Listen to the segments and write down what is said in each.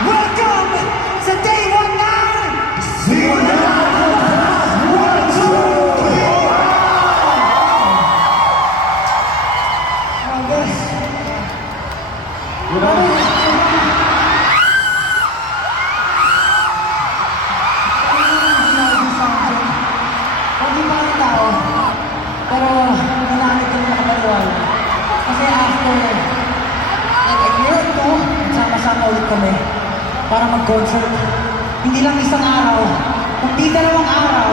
Welcome sa Day 1 na! See you now! 1, 2, 3! Oh, guys. Hindi pa kami tao, pero nanakit kami nakapaliwan. Kasi after like a year or two, sama-sama ulit kami para mag-concert. Hindi lang isang araw, kundi 2 araw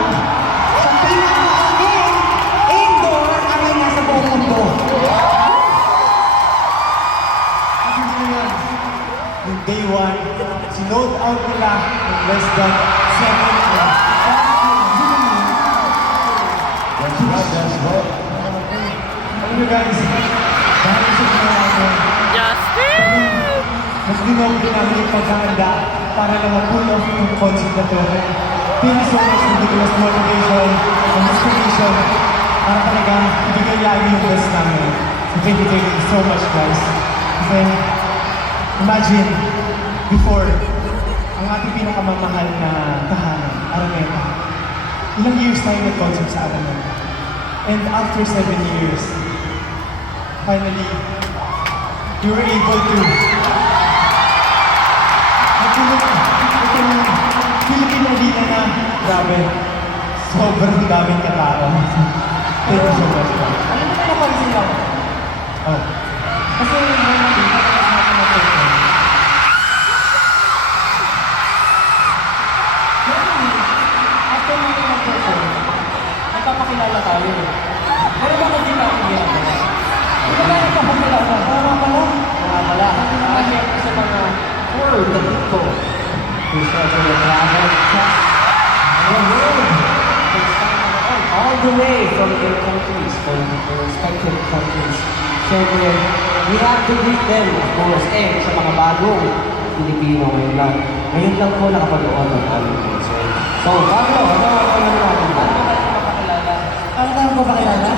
sa pinakamaraming indoor arena sa buong mundo. Yung day 1, sinold out nila in less than 7 hours. That's what. Alam nyo guys, dahil sa ginawa natin, mas dinobli namin yung paghahanda para na ma-pull off yung concert na to. Thank you so much for giving us motivation and inspiration para talaga ibigay lagi yung best namin. So thank you so much guys. Kasi imagine, before, ang ating pinakamamahal na tahanan, Araneta, ilang years tayo nag-concert sa Araneta. And after 7 years, finally, you were able to matulog itong Philippine Arena na grabe, sobrang daming katao. Thank you so much. Alam mo na napansin ako? Oh. Kasi may nakita ko sa akin na photo. After natin mag-perform, nagpapakilala tayo. Pero bakit di natin ginagawa? Hindi ba nagpapakilala? Tama pala. Tama pala. Nakashare sa mga word na dito. Who's also the travel trust. All the way from their countries, from their respective countries. So we have to greet them, of course. Sa mga bagong Pilipino ngayon lang. Ngayon lang po nakapag-on ng aming concert. So, Pablo, ano natin? Paano magpapakilala? Paano tayo magpapakilala?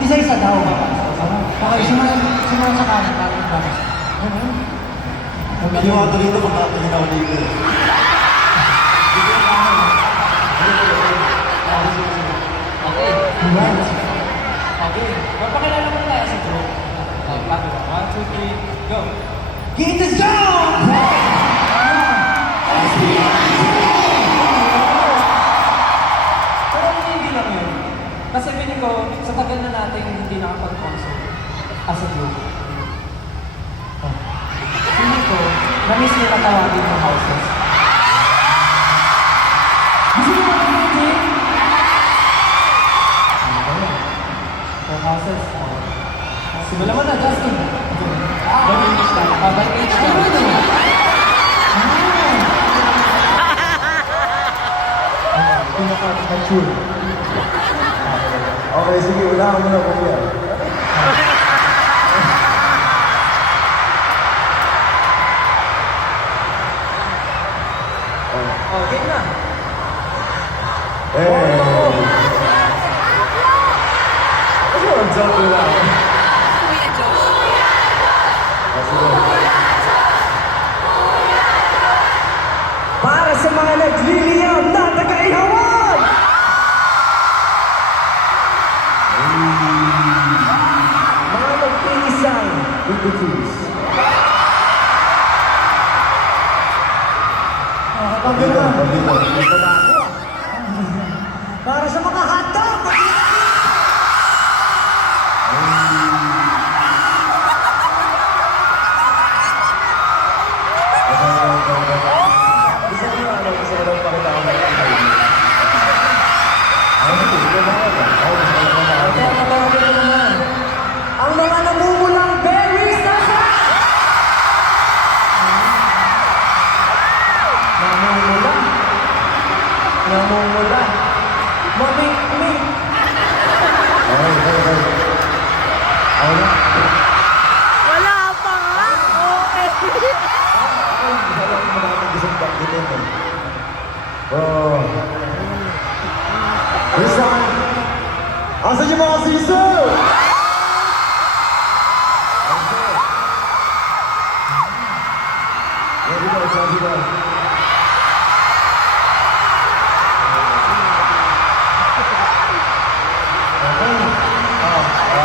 Isa-isa daw. Okay, simulan sa kanan. Hindi mo ako dito kung bakit ako dito. Okay. Right. Okay. Magpakilala mo tayo sa group. Pablo, 1, 2, 3, go! Get the zone! Pero hindi lang yun. Kasi piling ko, sa tagal na natin hindi nakapag-concert as a group. Piling ko, na-miss nila tawagin ng houses. Gusto mo ba naman, Jay? So, houses, simulan mo na, Justin. By age lang. By age lang. Pinaka-mature. Okay, sige, wala ka muna po yan. Oh, game na. Ano ang joke nila? Para sa mga nagliliyam na taga-ihawan! Mga magpiisang with the truth. Para sa mga hotdog! Ang mga namumulang berries na namumula. Mamik-mik. Wala pa nga. Okay. This time, Asan yung mga sister? Ready guys, ready guys.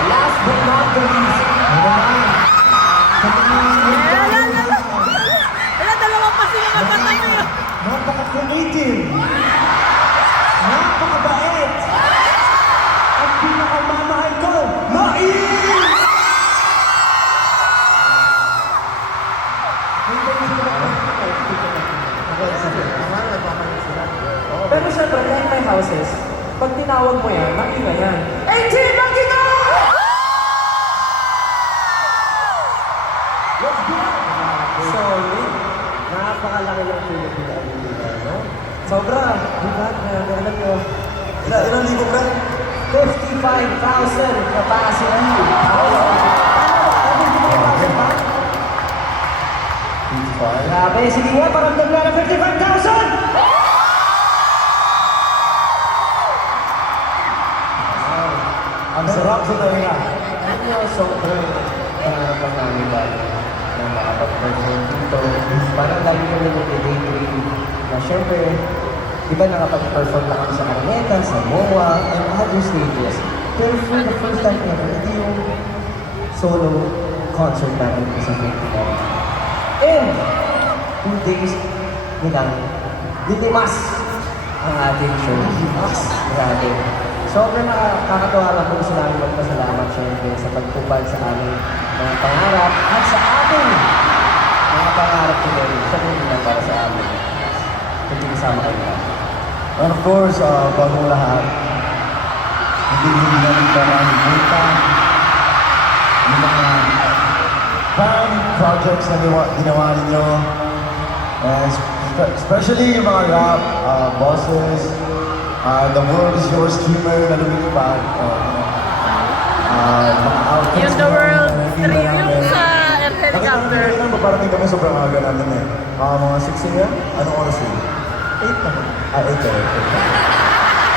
Last but not the least, Wala, dalawa pa sila magkatabi. Napaka-creative. Napakabait. At pinakamamahal ko, Main! Pero syempre, kahit may houses, pag tinawag mo yan, makina yan. 18, makina! Let's go! Solid. Napakalaki ng tulog nila. No? Sobra. Diba? Alam nyo. Ilang libo, bro? 55,000 capacity. Grabe, sige nga, paramdam na ng 55,000! Ang sarap sa talaga. Ano yung sobrang pangarap namin ba na makapag-perform dito? Parang lagi kami nag-daydream na syempre, di ba nakapag-perform na kami sa Araneta, sa MOA, and other stages. Pero for the first time ever, ito yung solo concert namin sa festival. And 2 days nilang dinimas ang ating show. Grabe. Sobrang nakakatawa lang po sa namin magpasalamat syempre sa pagtupad sa aming mga pangarap at sa ating mga pangarap ko rin. Siya rin lang para sa amin. Hindi kasama kayo. And of course, bagong lahat, hindi namin ka nakalimutan yung mga fan projects na ginawa ninyo. And especially yung mga rap bosses, The World is Your Streamer na lumilipad. Mga outfits Yung The World na Stream, yung sa air helicopter. Nakita mo, parating kami sobrang aga namin eh. Mga 6 a.m. Anong oras yun? 8 naman. 8 eh.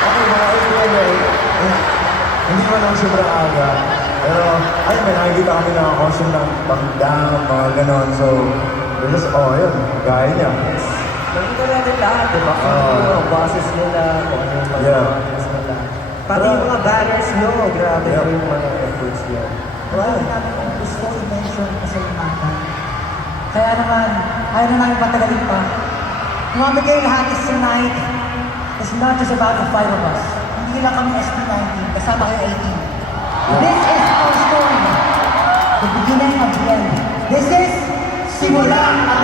Okay, mga 8 yan eh. Hindi man lang sobrang aga. Pero, ayun, may nakikita kami na costume ng pang-dam, mga ganon. So, we're just, yun, gaya niya. Nakita natin lahat, di ba? Kung ano yung mga bosses nila, kung ano yung mga Yeah. bosses nila. Pati yung mga banners nyo, grabe Yeah. yung mga efforts nyo. Wala namin kung gusto i-mention kasi yung mata. Kaya naman, ayaw na namin patagalin pa. Mamigay lahat is tonight. It's not just about the 5 of us. Hindi lang kami SB19, kasama kayo 18. This is our story. The beginning of the end. This is Simula at